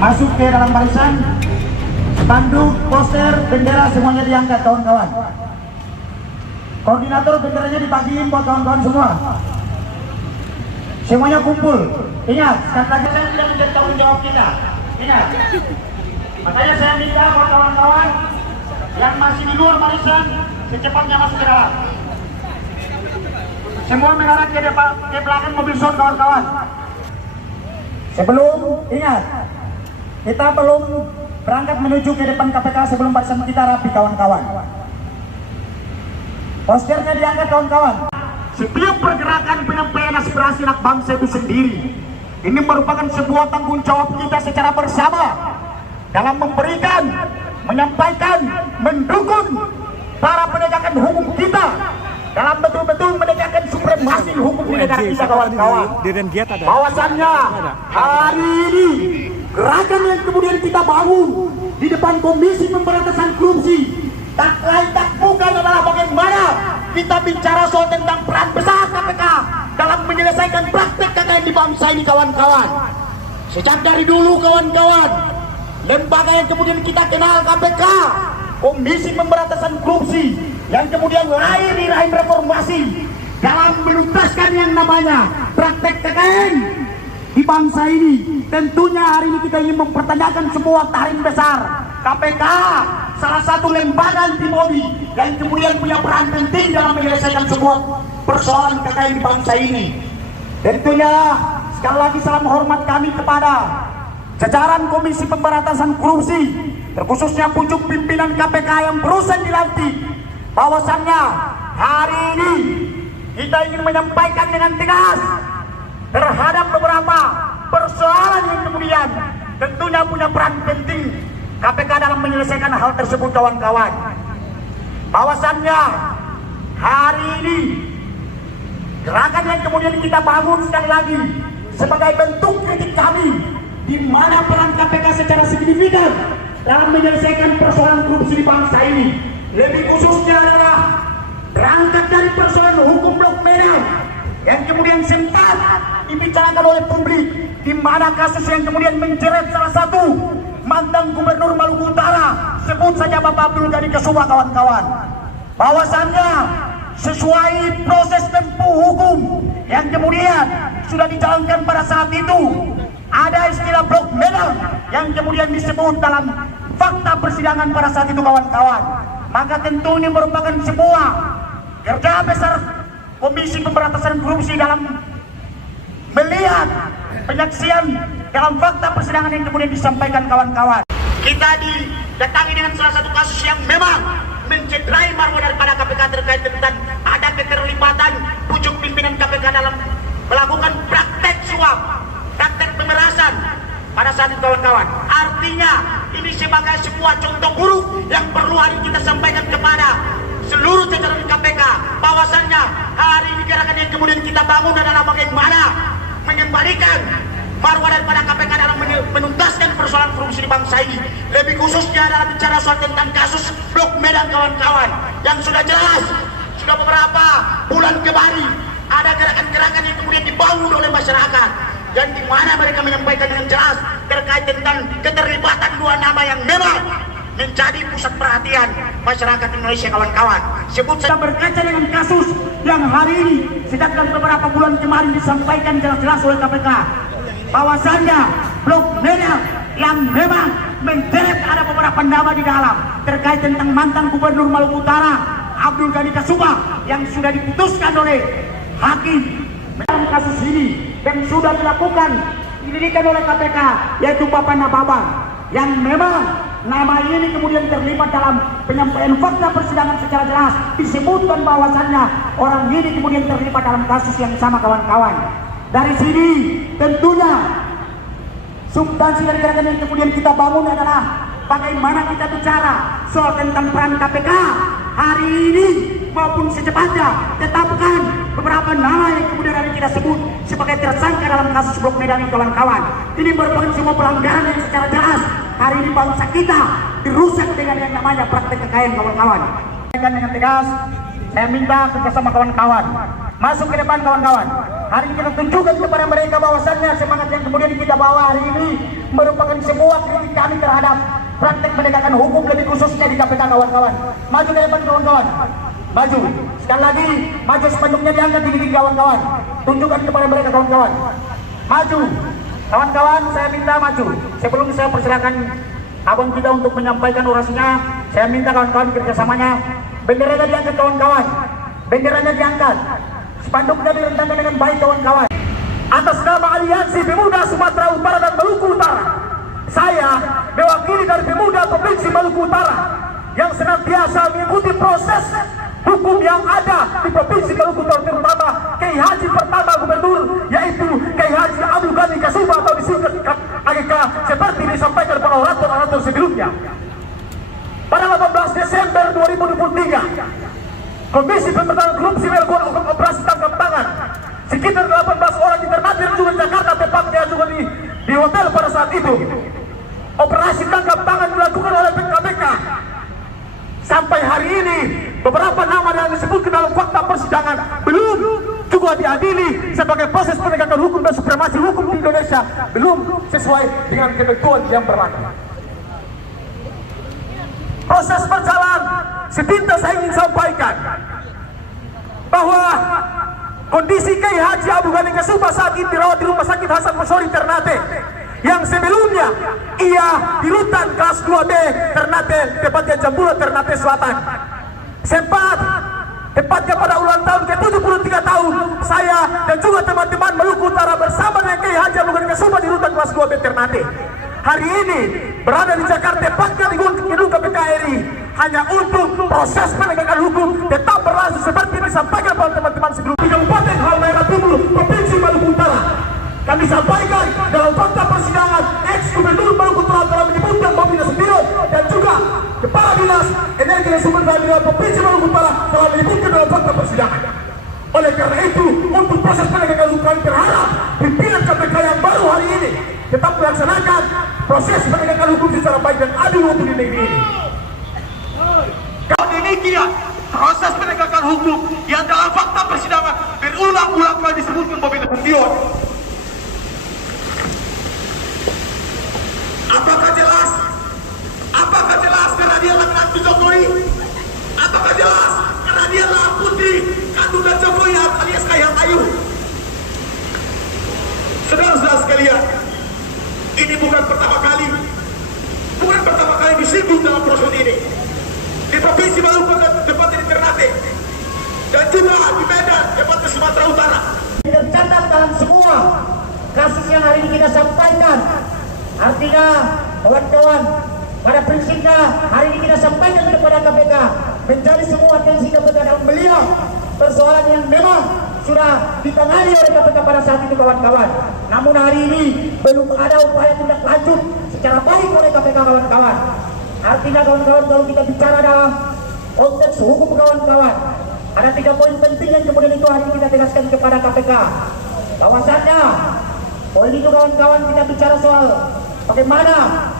Masuk ke dalam barisan. Spanduk, poster, bendera semuanya diangkat kawan-kawan. Koordinator benderanya dibagiin buat kawan-kawan semua. Semuanya kumpul. Ingat, sekali lagi saya tidak menjadi tanggung jawab kita. Ingat. Makanya saya minta buat kawan-kawan yang masih di luar barisan secepatnya masuk ke dalam. Semua mengarah ke depan, ke belakang mobil zone kawan-kawan. Sebelum, ingat, kita belum berangkat menuju ke depan KPK sebelum barisan kita rapi kawan-kawan. Posternya diangkat kawan-kawan. Setiap pergerakan penyampaian aspirasi anak bangsa itu sendiri, ini merupakan sebuah tanggung jawab kita secara bersama dalam memberikan, menyampaikan, mendukung para penegakan hukum kita dalam betul-betul menegakkan supremasi hukum di negara kita kawan-kawan. Bahwasannya hari ini gerakan yang kemudian kita bangun di depan Komisi Pemberantasan Korupsi tak lain tak bukan adalah bagaimana kita bicara soal tentang peran besar KPK dalam menyelesaikan praktek KKN di bangsa ini kawan-kawan. Sejak dari dulu kawan-kawan, lembaga yang kemudian kita kenal KPK, Komisi Pemberantasan Korupsi, yang kemudian lahir di rahim reformasi dalam menuntaskan yang namanya praktek KKN di bangsa ini. Tentunya hari ini kita ingin mempertanyakan sebuah taring besar KPK, salah satu lembaga anti lobby yang kemudian punya peran penting dalam menyelesaikan sebuah persoalan KKN di bangsa ini. Tentunya sekali lagi salam hormat kami kepada jajaran Komisi Pemberantasan Korupsi, terkhususnya pucuk pimpinan KPK yang berusaha dilantik, bahwasannya hari ini kita ingin menyampaikan dengan tegas terhadap beberapa persoalan yang kemudian tentunya punya peran penting KPK dalam menyelesaikan hal tersebut kawan-kawan. Bahwasannya hari ini gerakan yang kemudian kita bangun sekali lagi sebagai bentuk kritik kami, di mana peran KPK secara signifikan dalam menyelesaikan persoalan korupsi di bangsa ini. Lebih khususnya adalah berangkat dari persoalan hukum blok merah yang kemudian sempat dibicarakan oleh publik, di mana kasus yang kemudian menjerat salah satu mantan gubernur Maluku Utara, sebut saja Bapak Abdul Ghani Kasubah kawan-kawan. Bahwasannya sesuai proses tempuh hukum yang kemudian sudah dijalankan pada saat itu, ada istilah blok merah yang kemudian disebut dalam fakta persidangan pada saat itu kawan-kawan. Maka tentu ini merupakan sebuah kerja besar Komisi Pemberantasan Korupsi dalam melihat penyaksian dalam fakta persidangan yang kemudian disampaikan kawan-kawan. Kita didatangi dengan salah satu kasus yang memang mencederai marwah daripada KPK terkait tentang ada keterlibatan pucuk pimpinan KPK dalam melakukan praktek suap, praktek pemerasan pada saat itu kawan-kawan. Artinya ini sebagai sebuah contoh buruk yang perlu hari kita sampaikan kepada seluruh jajaran KPK, bahwasannya hari ini gerakan yang kemudian kita bangun adalah bagaimana mengembalikan marwah daripada KPK dalam menuntaskan persoalan korupsi di bangsa ini. Lebih khususnya adalah bicara soal tentang kasus Blok Medan kawan-kawan, yang sudah jelas sudah beberapa bulan kemarin ada gerakan-gerakan yang kemudian dibangun oleh masyarakat, dan di mana mereka menyampaikan dengan jelas terkait tentang keterlibatan dua nama yang memang menjadi pusat perhatian masyarakat Indonesia kawan-kawan. Sebut saja berkaca dengan kasus yang hari ini sejak beberapa bulan kemarin disampaikan jelas-jelas oleh KPK, bahwasannya blok merah yang memang menjerat ada beberapa nama di dalam terkait tentang mantan gubernur Maluku Utara Abdul Ghani Kasubah yang sudah diputuskan oleh hakim dalam kasus ini dan sudah dilakukan penyelidikan oleh KPK, yaitu Bapak Nababang, yang memang nama ini kemudian terlibat dalam penyampaian fakta persidangan secara jelas, disebutkan bahwasannya orang ini kemudian terlibat dalam kasus yang sama kawan-kawan. Dari sini tentunya substansi dari gerakan yang kemudian kita bangun adalah bagaimana kita bicara soal tentang peran KPK hari ini maupun secepatnya tetapkan beberapa nama yang kemudian hari kita sebut sebagai tersangka dalam kasus Blok Medan kawan-kawan. Ini merupakan sebuah pelanggaran yang secara jelas hari ini bangsa kita dirusak dengan yang namanya praktek KKN kawan-kawan. Dengan tegas saya minta kerjasama kawan-kawan, masuk ke depan kawan-kawan. hari ini kita tunjukkan kepada mereka bahwasannya semangat yang kemudian kita bawa hari ini merupakan sebuah kritik kami terhadap praktek penegakan hukum, lebih khususnya di KPK kawan-kawan. Maju ke depan kawan-kawan, maju. Sekali lagi, maju spanduknya diangkat di dinding kawan-kawan. Tunjukkan kepada mereka kawan-kawan. Maju. Kawan-kawan, saya minta maju. Sebelum saya persilakan abang kita untuk menyampaikan orasinya, saya minta kawan-kawan kerjasamanya. Benderanya diangkat kawan-kawan. Benderanya diangkat. Spanduknya direntangkan dengan baik kawan-kawan. Atas nama Aliansi Pemuda Sumatera Utara dan Maluku Utara, saya mewakili dari Pemuda Provinsi Maluku Utara yang senantiasa mengikuti proses hukum yang ada di Provinsi Maluku Utara, terutama Kiai Haji pertama Gubernur, yaitu Kiai Haji Abdul Ghani Kasubah atau disingkat AGK, seperti disampaikan para orator sebelumnya. Pada 18 Desember 2023, Komisi Pemberantasan Korupsi melakukan operasi tangkap tangan sekitar 18 orang internal juga Jakarta, tepatnya juga di hotel pada saat itu. Operasi tangkap tangan dilakukan oleh KPK. Sampai hari ini beberapa nama yang disebutkan dalam fakta persidangan belum juga diadili sebagai proses penegakan hukum dan supremasi hukum di Indonesia belum sesuai dengan ketentuan yang berlaku. Proses berjalan, sepintas saya ingin sampaikan bahwa kondisi Kiai Haji Abdul Ghani Kasubah saat ini dirawat di Rumah Sakit Hasan Masyari Ternate, yang sebelumnya ia di rutan kelas 2B Ternate, tepatnya Jambula Ternate Selatan. Sempat tepatnya pada ulang tahun ke-73 tahun, saya dan juga teman-teman Maluku Utara bersama dengan Kiai Haji Abdul Ghani Kasubah di rutan kelas 2B Ternate. Hari ini berada di Jakarta, tepatnya di gedung KPK RI, hanya untuk proses penegakan hukum tetap berlangsung seperti disampaikan oleh teman-teman sebelumnya. Kabupaten Halmahera Timur, Provinsi Maluku Utara, kami sampaikan dalam fakta persidangan, ex-gubernur Maluku Utara telah menyebutkan Bobi Nasution dan juga Kepala Dinas Energi dan Sumber Daya Mineral Provinsi Maluku Utara telah menyebutkan dalam fakta persidangan. Oleh karena itu, untuk proses penegakan hukum kami berharap pimpinan KPK yang baru hari ini tetap melaksanakan proses penegakan hukum secara baik dan adil untuk di negeri ini. Kalau demikian, proses penegakan hukum yang dalam fakta persidangan berulang-ulang kali disebutkan Bobi Nasution. Apakah jelas? Apakah jelas karena dia laki-laki Jokowi? Apakah jelas karena dia adalah putri kandungan Jokowi alias Kahiyang Ayu? Saudara-saudara sekalian, ini bukan pertama kali disinggung dalam proses ini. Di Provinsi Maluku, tepatnya di Ternate, dan juga di Medan, tepatnya Sumatera Utara. Tercatat dalam semua kasus yang hari ini kita sampaikan. Artinya, kawan-kawan, pada prinsipnya hari ini kita sampaikan kepada KPK menjadi semua atensi KPK dalam melihat persoalan yang memang sudah ditangani oleh KPK pada saat itu kawan-kawan. Namun hari ini belum ada upaya tindak lanjut secara baik oleh KPK kawan-kawan. Artinya kawan-kawan, kalau kita bicara dalam konteks hukum kawan-kawan, ada 3 poin penting yang kemudian itu hari ini kita tegaskan kepada KPK. Bahwasannya poin itu kawan-kawan, kita bicara soal bagaimana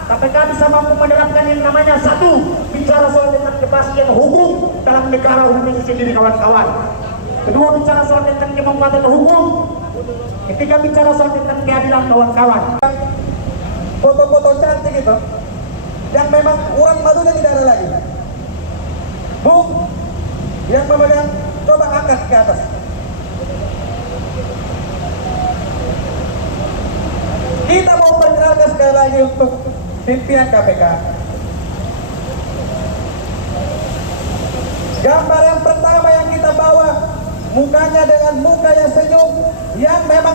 KPK bisa mampu menerapkan yang namanya satu, bicara soal tentang kepastian hukum dalam negara hukum itu sendiri kawan-kawan. Kedua, bicara soal tentang kemanfaatan hukum. Ketiga, bicara soal tentang keadilan kawan-kawan. Foto-foto cantik itu yang memang urat malunya tidak ada lagi. Bung, yang memegang, coba angkat ke atas. Kita mau perkenalkan sekali lagi untuk pimpinan KPK. Gambar yang pertama yang kita bawa, mukanya dengan muka yang senyum, yang memang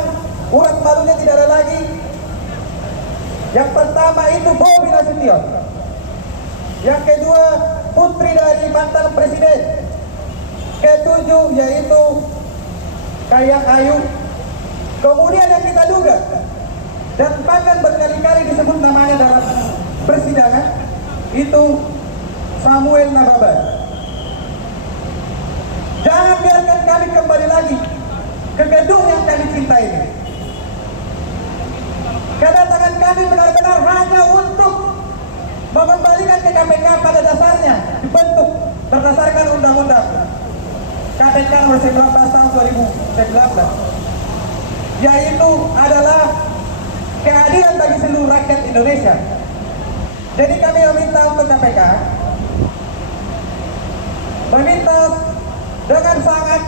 urat malunya tidak ada lagi. Yang pertama itu Bobi Nasution. Yang kedua, putri dari mantan presiden. Ketujuh yaitu Kahiyang Ayu. Kemudian yang kita duga dan bahkan berkali-kali disebut namanya dalam persidangan itu Samuel Nababan. Jangan biarkan kami kembali lagi ke gedung yang kami cintai ini. Kedatangan kami benar-benar hanya untuk mengembalikan ke KPK pada dasarnya dibentuk berdasarkan undang-undang KPK nomor 19 tahun 2019. yaitu adalah keadilan bagi seluruh rakyat Indonesia. Jadi kami meminta untuk KPK meminta dengan sangat,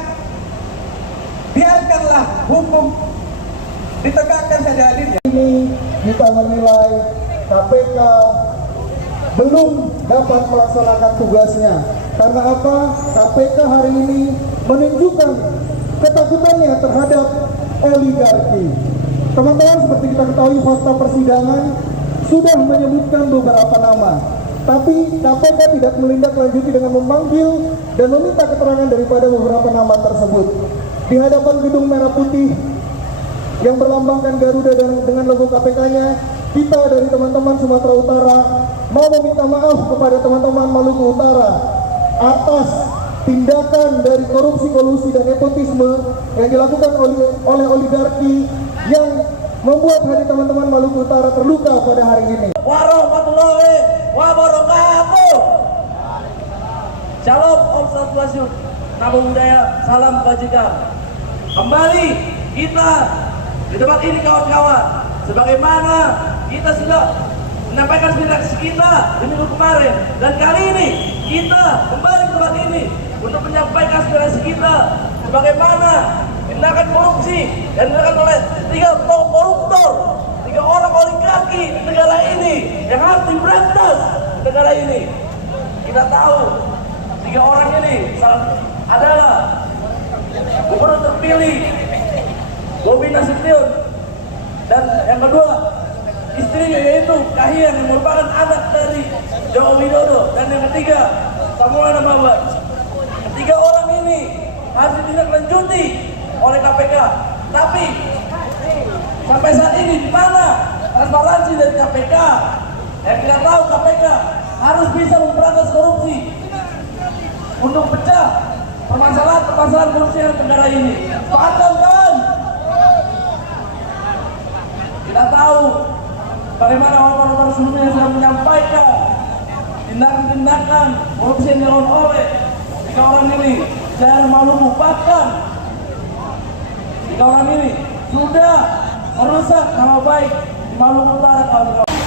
biarkanlah hukum ditegakkan seadil-adilnya. Ini kita menilai KPK belum dapat melaksanakan tugasnya. Karena apa? KPK hari ini menunjukkan ketakutannya terhadap oligarki. Teman-teman, seperti kita ketahui fakta persidangan sudah menyebutkan beberapa nama. Tapi KPK tidak menindaklanjuti dengan memanggil dan meminta keterangan daripada beberapa nama tersebut. Di hadapan gedung merah putih yang berlambangkan Garuda dan dengan logo KPK-nya, kita dari teman-teman Sumatera Utara mau meminta maaf kepada teman-teman Maluku Utara atas tindakan dari korupsi, kolusi, dan nepotisme yang dilakukan oleh oligarki yang membuat hati teman-teman Maluku Utara terluka pada hari ini. Warahmatullahi wabarakatuh. Shalom, Om Swastiastu, Namo Buddhaya, salam kebajikan. Kembali kita di tempat ini kawan-kawan, sebagaimana kita sudah menyampaikan aspirasi kita di minggu kemarin, dan kali ini kita kembali ke tempat ini untuk menyampaikan aspirasi kita sebagaimana tindakan korupsi yang dilakukan oleh 3 koruptor, 3 orang oligarki di negara ini yang harus diberantas di negara ini. Kita tahu 3 orang ini adalah gubernur terpilih Bobi Nasution, dan yang kedua istrinya yaitu Kahiyang yang merupakan anak dari Joko Widodo, dan yang ketiga Samuel Namawan. Ketiga orang ini harus ditindaklanjuti oleh KPK. Tapi sampai saat ini di mana transparansi dari KPK? Yang kita tahu KPK harus bisa memberantas korupsi untuk pecah permasalahan korupsi yang negara ini. Paham kan? Kita tahu bagaimana orang-orang sebelumnya yang sudah menyampaikan tindakan-tindakan korupsi yang dilakukan oleh 3 orang ini. Jangan malu lupakan 3 orang ini sudah merusak nama baik di Maluku Utara, kawan-kawan.